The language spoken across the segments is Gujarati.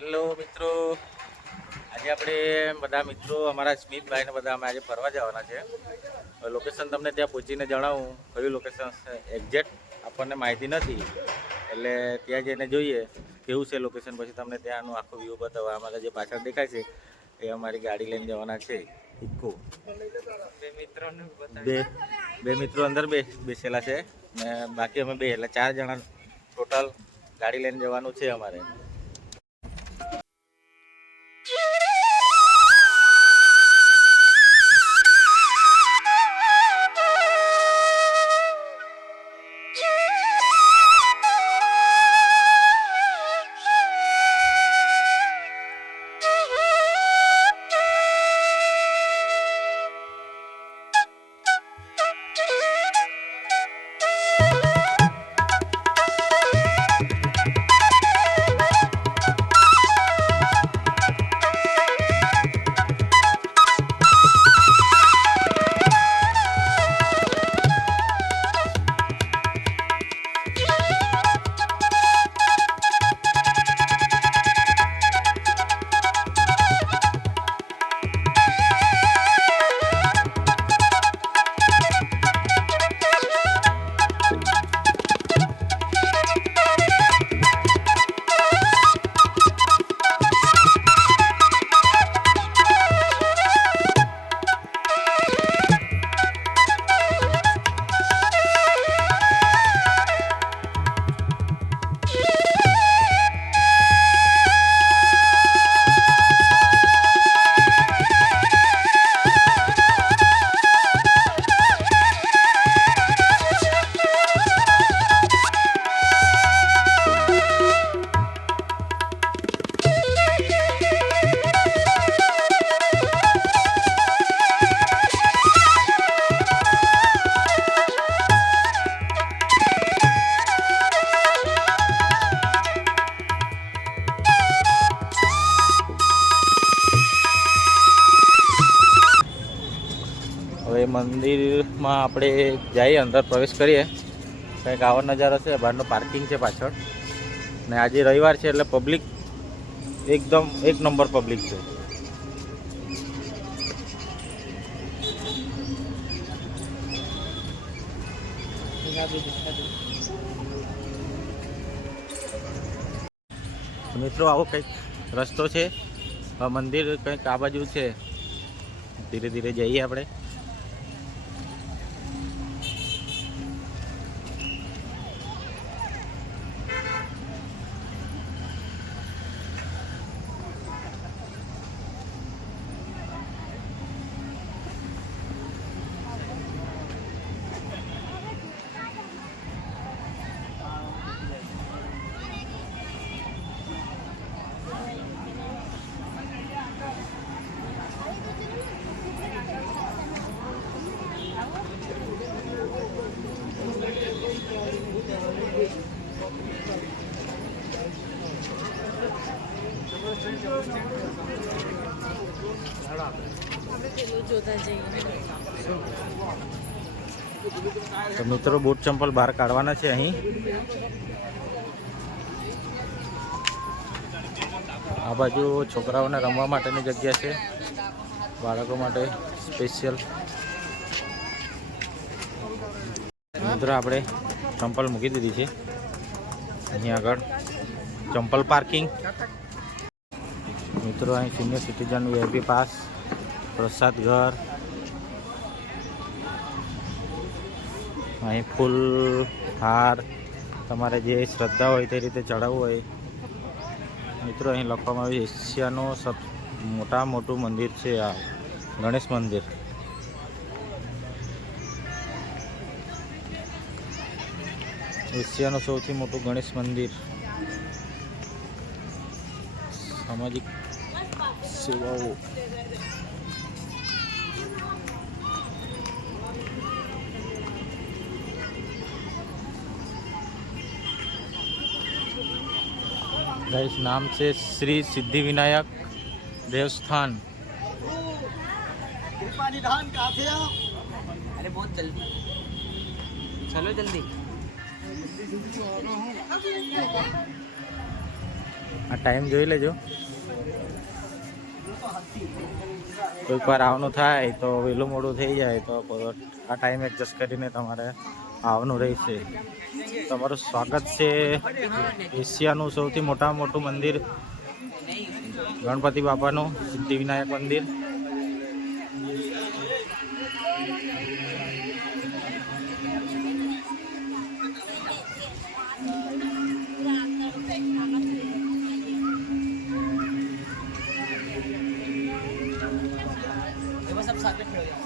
હેલો મિત્રો, આજે આપણે બધા મિત્રો અમારા સ્મિતભાઈને બધા અમે આજે ફરવા જવાના છે. લોકેશન તમને ત્યાં પહોંચીને જણાવું કયું લોકેશન એક્ઝેક્ટ આપણને માહિતી નથી, એટલે ત્યાં જઈને જોઈએ કેવું છે લોકેશન. પછી તમને ત્યાંનું આખું વ્યૂ બતાવવા. અમારા જે પાછળ દેખાય છે એ અમારી ગાડી લઈને જવાના છે ઇકો. બે મિત્રો અંદર બેસેલા છે ને બાકી અમે બે, એટલે 4 જણા ટોટલ ગાડી લઈને જવાનું છે અમારે. હવે મંદિરમાં આપણે જઈએ, અંદર પ્રવેશ કરીએ. કંઈક આવો નજારો છે. બહારનો પાર્કિંગ છે પાછળ, ને આજે રવિવાર છે એટલે પબ્લિક એકદમ 1 નંબર પબ્લિક છે. મિત્રો આવો કંઈક રસ્તો છે, મંદિર કંઈક આ બાજુ છે. ધીરે ધીરે જઈએ આપણે. તો મિત્રો બૂટ ચંપલ બહાર કાઢવાના છે અહીં. આ બાજુ છોકરાઓને રમવા માટેની જગ્યા છે, બાળકો માટે સ્પેશિયલ. મિત્રો આપણે ચંપલ મૂકી દીધી છે અહીં આગળ, ચંપલ પાર્કિંગ. મિત્રો અહીં સિનિયર સિટીઝન VIP પાસ, પ્રસાદ ઘર, અહીં ફૂલ હાર તમારે જે શ્રદ્ધા હોય તે રીતે ચડાવવું હોય. મિત્રો અહીં લખવામાં આવ્યું એશિયાનું મોટું મંદિર છે આ ગણેશ મંદિર. એશિયાનું સૌથી મોટું ગણેશ મંદિર. સામાજિક સેવાઓ. गाइस नाम से श्री सिद्धि विनायक देवस्थान। अरे बहुत जल्दी चलो जल्दी। આ ટાઈમ જોઈ લેજો. કોઈક વાર આવવાનું થાય તો વહેલું મોડું થઈ જાય તો આ ટાઈમ એડજસ્ટ કરીને તમારે આવવાનું રહેશે. તમારું સ્વાગત છે એશિયાનું સૌથી મોટામાં મોટું મંદિર ગણપતિ બાપાનું સિદ્ધિવિનાયક મંદિર. सब साथ में खड़े हो जाओ.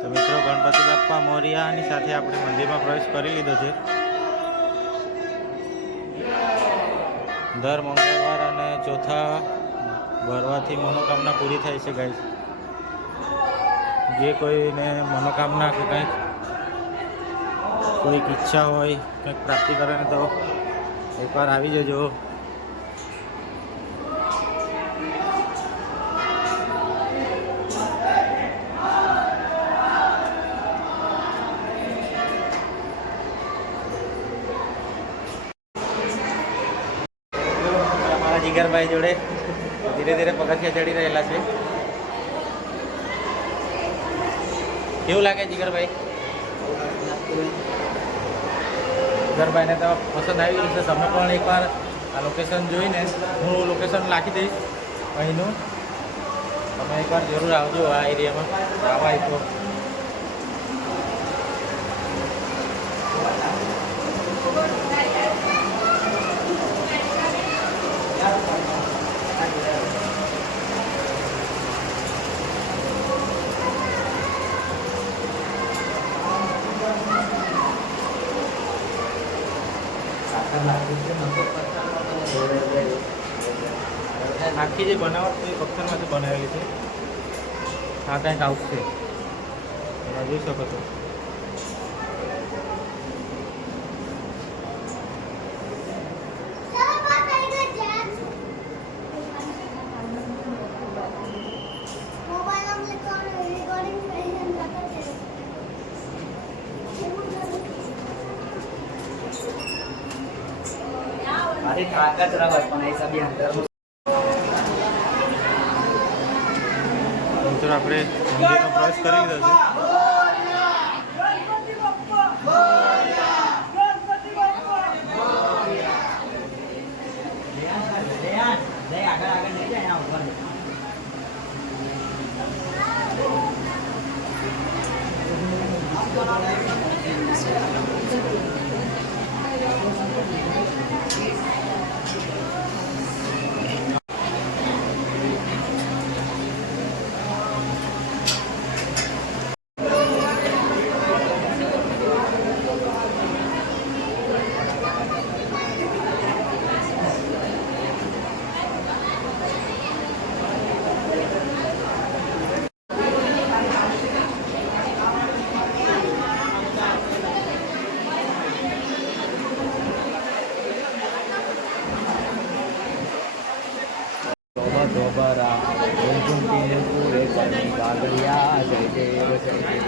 તો મિત્રો ગણપતિ બાપ્પા મોરિયાની સાથે આપણે મંદિરમાં પ્રવેશ કરી લીધો છે. દર મંગળવાર અને ચોથા ભરવાથી મનોકામના પૂરી થાય છે ગાઈસ. જે કોઈને મનોકામના કે કંઈક કોઈક ઈચ્છા હોય કંઈક પ્રાપ્તિ કરે ને તો એકવાર આવી જજો. જીગરભાઈ જોડે ધીરે ધીરે પગથિયા ચડી રહેલા છે. કેવું લાગે જીગરભાઈ? જીગરભાઈને તો પસંદ આવી ગયું છે. તમે પણ એકવાર આ લોકેશન જોઈને હું લોકેશન નાખી દઈશ અહીંનું. તમે એકવાર જરૂર આવજો આ એરિયામાં આવાય તો. આખી જે બનાવટ છે એ પથ્થરમાંથી બનાવેલી છે. આ કંઈક આવશે તમે જોઈ શકો છો. अरे कागज रहा पण ऐसा भी अंदर મિત્રો આપણે મંદિરનો પ્રવેશ કરી લીધો છે. આગળ આગળ લઈ જાય ઉપર ધોબરા ઝુમઝુમતી પૂરે કરી ગાગરિયા જય દેવ જય દેવ.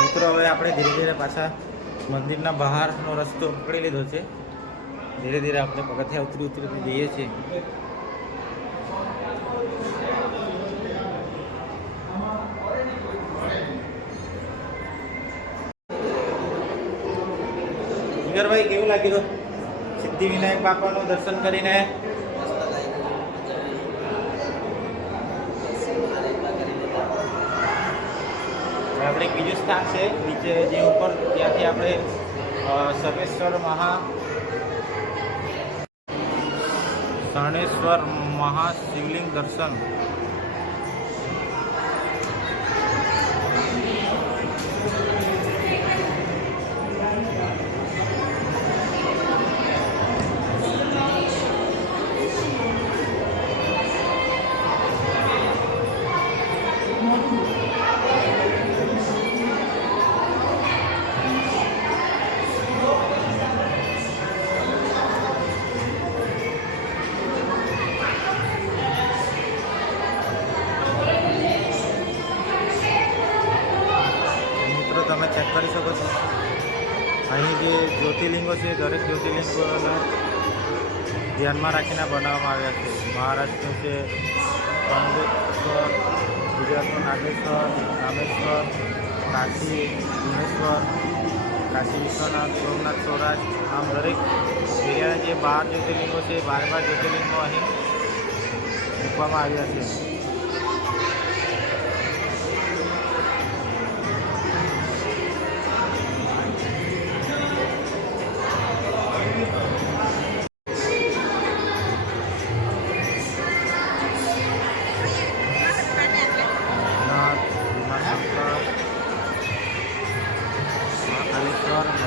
મિત્રો હવે આપણે ધીરે ધીરે પાછા મંદિરના બહારનો રસ્તો પકડી લીધો છે. ધીરે ધીરે આપણે પગથિયા ઉતરી જઈએ છીએ. જીગરભાઈ કેવું લાગ્યું સિદ્ધિવિનાયક બાપાનું દર્શન કરીને? આપણે એક બીજું સ્થાન છે નીચે જે ઉપર, ત્યાંથી આપણે શરણેશ્વર મહાશિવલિંગ દર્શન. તમે ચેક કરી શકો છો અહીં જે જ્યોતિર્લિંગો છે, દરેક જ્યોતિર્લિંગોને ધ્યાનમાં રાખીને બનાવવામાં આવ્યા છે. મહારાષ્ટ્રનું છે ત્રંબકેશ્વર, ગુજરાતનું નાગેશ્વર, રામેશ્વર, કાશી ભુવનેશ્વર, કાશી વિશ્વનાથ, સોમનાથ, સૌરાષ્ટ્ર, આમ દરેક એરિયાના જે 12 જ્યોતિર્લિંગો છે, 12 જ્યોતિર્લિંગો અહીં મૂકવામાં આવ્યા છે.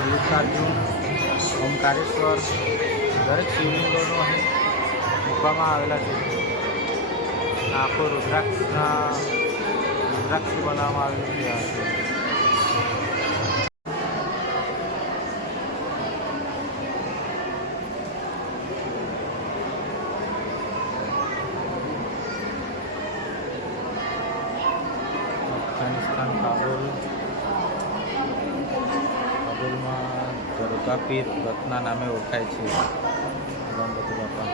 મલ્લિકાર્જુન, ઓમકારેશ્વર, દરેક શિવલિંગોનો અહીં મૂકવામાં આવેલા છે. આખો રુદ્રાક્ષ બનાવવામાં આવેલું છે. અફઘાનિસ્તાન કાબુલમાં દરગાહ પીર રત્ના નામે ઓળખાય છે ગણપતિ બાપા.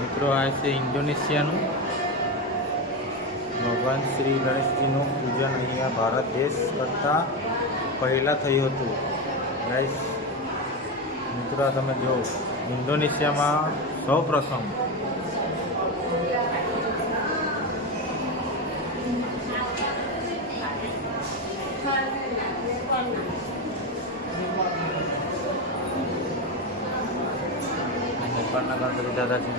મિત્રો આ છે ઇન્ડોનેશિયાનું ભગવાન શ્રી ગણેશજીનું પૂજન અહીંયા ભારત દેશ કરતાં પહેલાં થયું હતું. ગાઈસ મિત્રો આ તમે જો ઇન્ડોનેશિયામાં સૌ પ્રથમ નેપાળના ગણપતિ દાદા છે.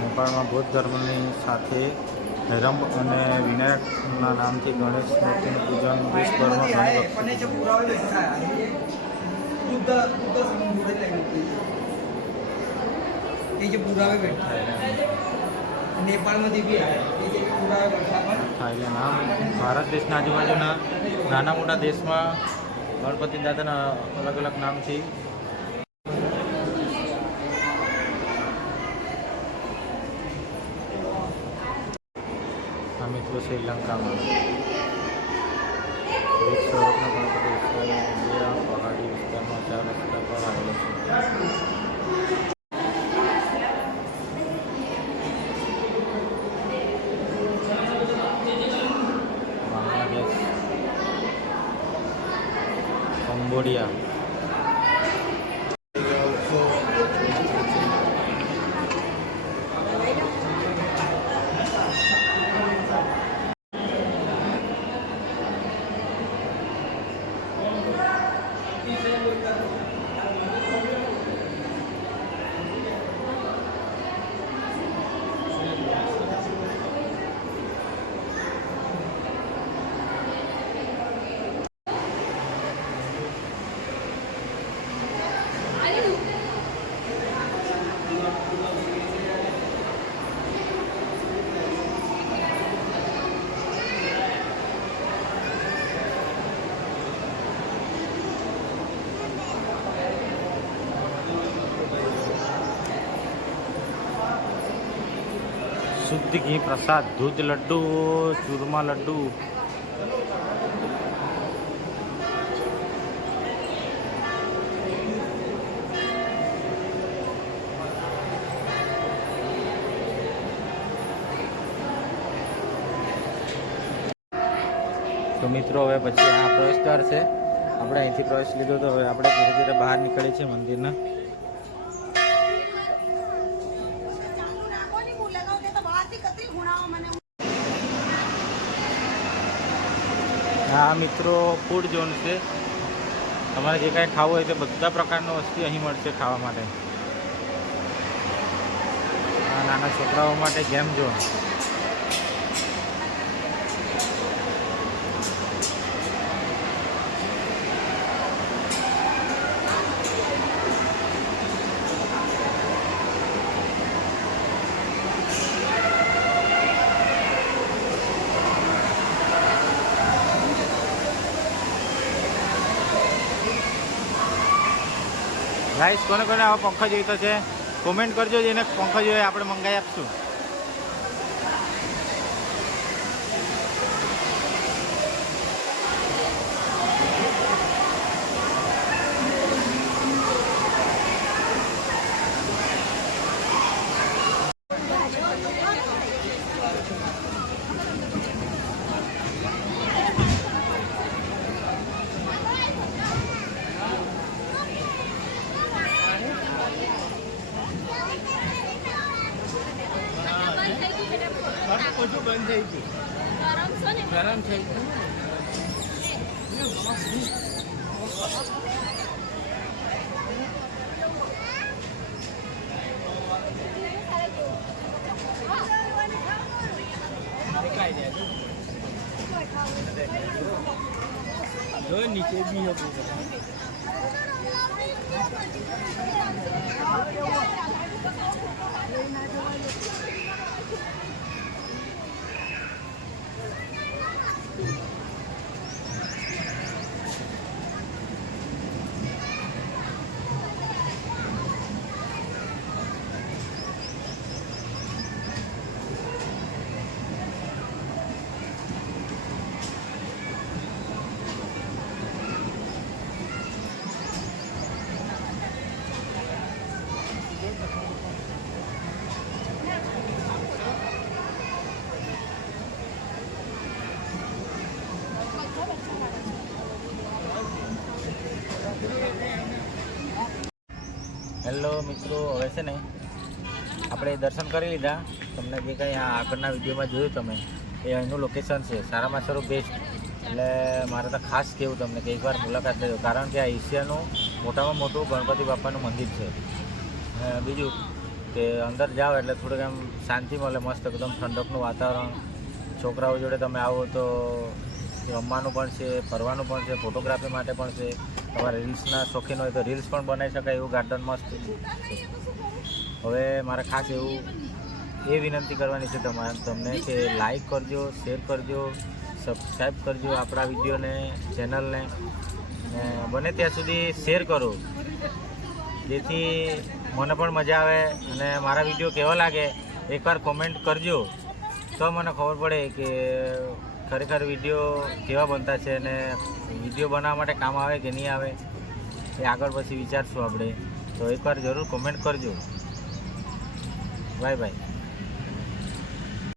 નેપાળમાં બૌદ્ધ ધર્મની સાથે હેરંબ અને વિનાયકના નામથી ગણેશ મૂર્તિનું પૂજન દેશભરમાં ઘણી થાઈલેન્ડ, આમ ભારત દેશના આજુબાજુના નાના મોટા દેશમાં ગણપતિ દાદાના અલગ અલગ નામથી આ મિત્રો શ્રીલંકામાં ગણપતિ ઇન્ડિયા પહાડી વિસ્તારમાં 4 રસ્તા પર આવેલો છે. બાંગ્લાદેશ, કંબોડિયા, શુદ્ધ ઘી પ્રસાદ, દૂધ લડ્ડુ, ચૂરમા લડ્ડુ, તો મિત્રો હવે પછી આ પ્રવેશદ્વાર છે. આપણે અહીંથી પ્રવેશ લીધો તો હવે આપણે ધીરે ધીરે બહાર નીકળીએ છીએ મંદિરના. હા મિત્રો, ફૂડ ઝોન છે. તમારે જે કાંઈ ખાવું હોય તે બધા પ્રકારનો વસ્તુ અહીં મળશે ખાવા માટે. આ નાના છોકરાઓ માટે ગેમ ઝોન. ગાઈસ, કોને કોને આવા પંખા જોઈતો છે કોમેન્ટ કરજો. જેને પંખા જોઈએ આપણે મંગાવી આપશું. બધું બંધ થઈ ગયું, ગરમ થઈ ગયું. જો નીચે બી હતું. હેલો મિત્રો, હવે છે ને આપણે દર્શન કરી લીધા. તમને જે કંઈ આ આગળના વિડીયોમાં જોયું તમે એ અહીંનું લોકેશન છે, સારામાં સારું બેસ્ટ. એટલે મારે તો ખાસ કહેવું તમને કે એકવાર મુલાકાત લેજો, કારણ કે આ એશિયાનું મોટામાં મોટું ગણપતિ બાપાનું મંદિર છે. બીજું કે અંદર જાઓ એટલે થોડુંક આમ શાંતિ મળે, મસ્ત એકદમ ઠંડકનું વાતાવરણ. છોકરાઓ જોડે તમે આવો તો રમવાનું પણ છે, ફરવાનું પણ છે, ફોટોગ્રાફી માટે પણ છે. તમારે રીલ્સના શોખીન હોય તો રીલ્સ પણ બનાવી શકાય એવું ગાર્ડન મસ્ત છે. હવે મારે ખાસ એવું એ વિનંતી કરવાની છે તમને કે લાઈક કરજો, શેર કરજો, સબસ્ક્રાઈબ કરજો આપણા વિડીયોને, ચેનલને. ને બને ત્યાં સુધી શેર કરો, જેથી મને પણ મજા આવે અને મારા વિડીયો કેવા લાગે એકવાર કોમેન્ટ કરજો, તો મને ખબર પડે કે ખરેખર વિડીયો કેવા બનતા છે અને વિડીયો બનાવવા માટે કામ આવે કે નહીં આવે એ આગળ પછી વિચારશું આપણે. તો એકવાર જરૂર કોમેન્ટ કરજો. Bye bye.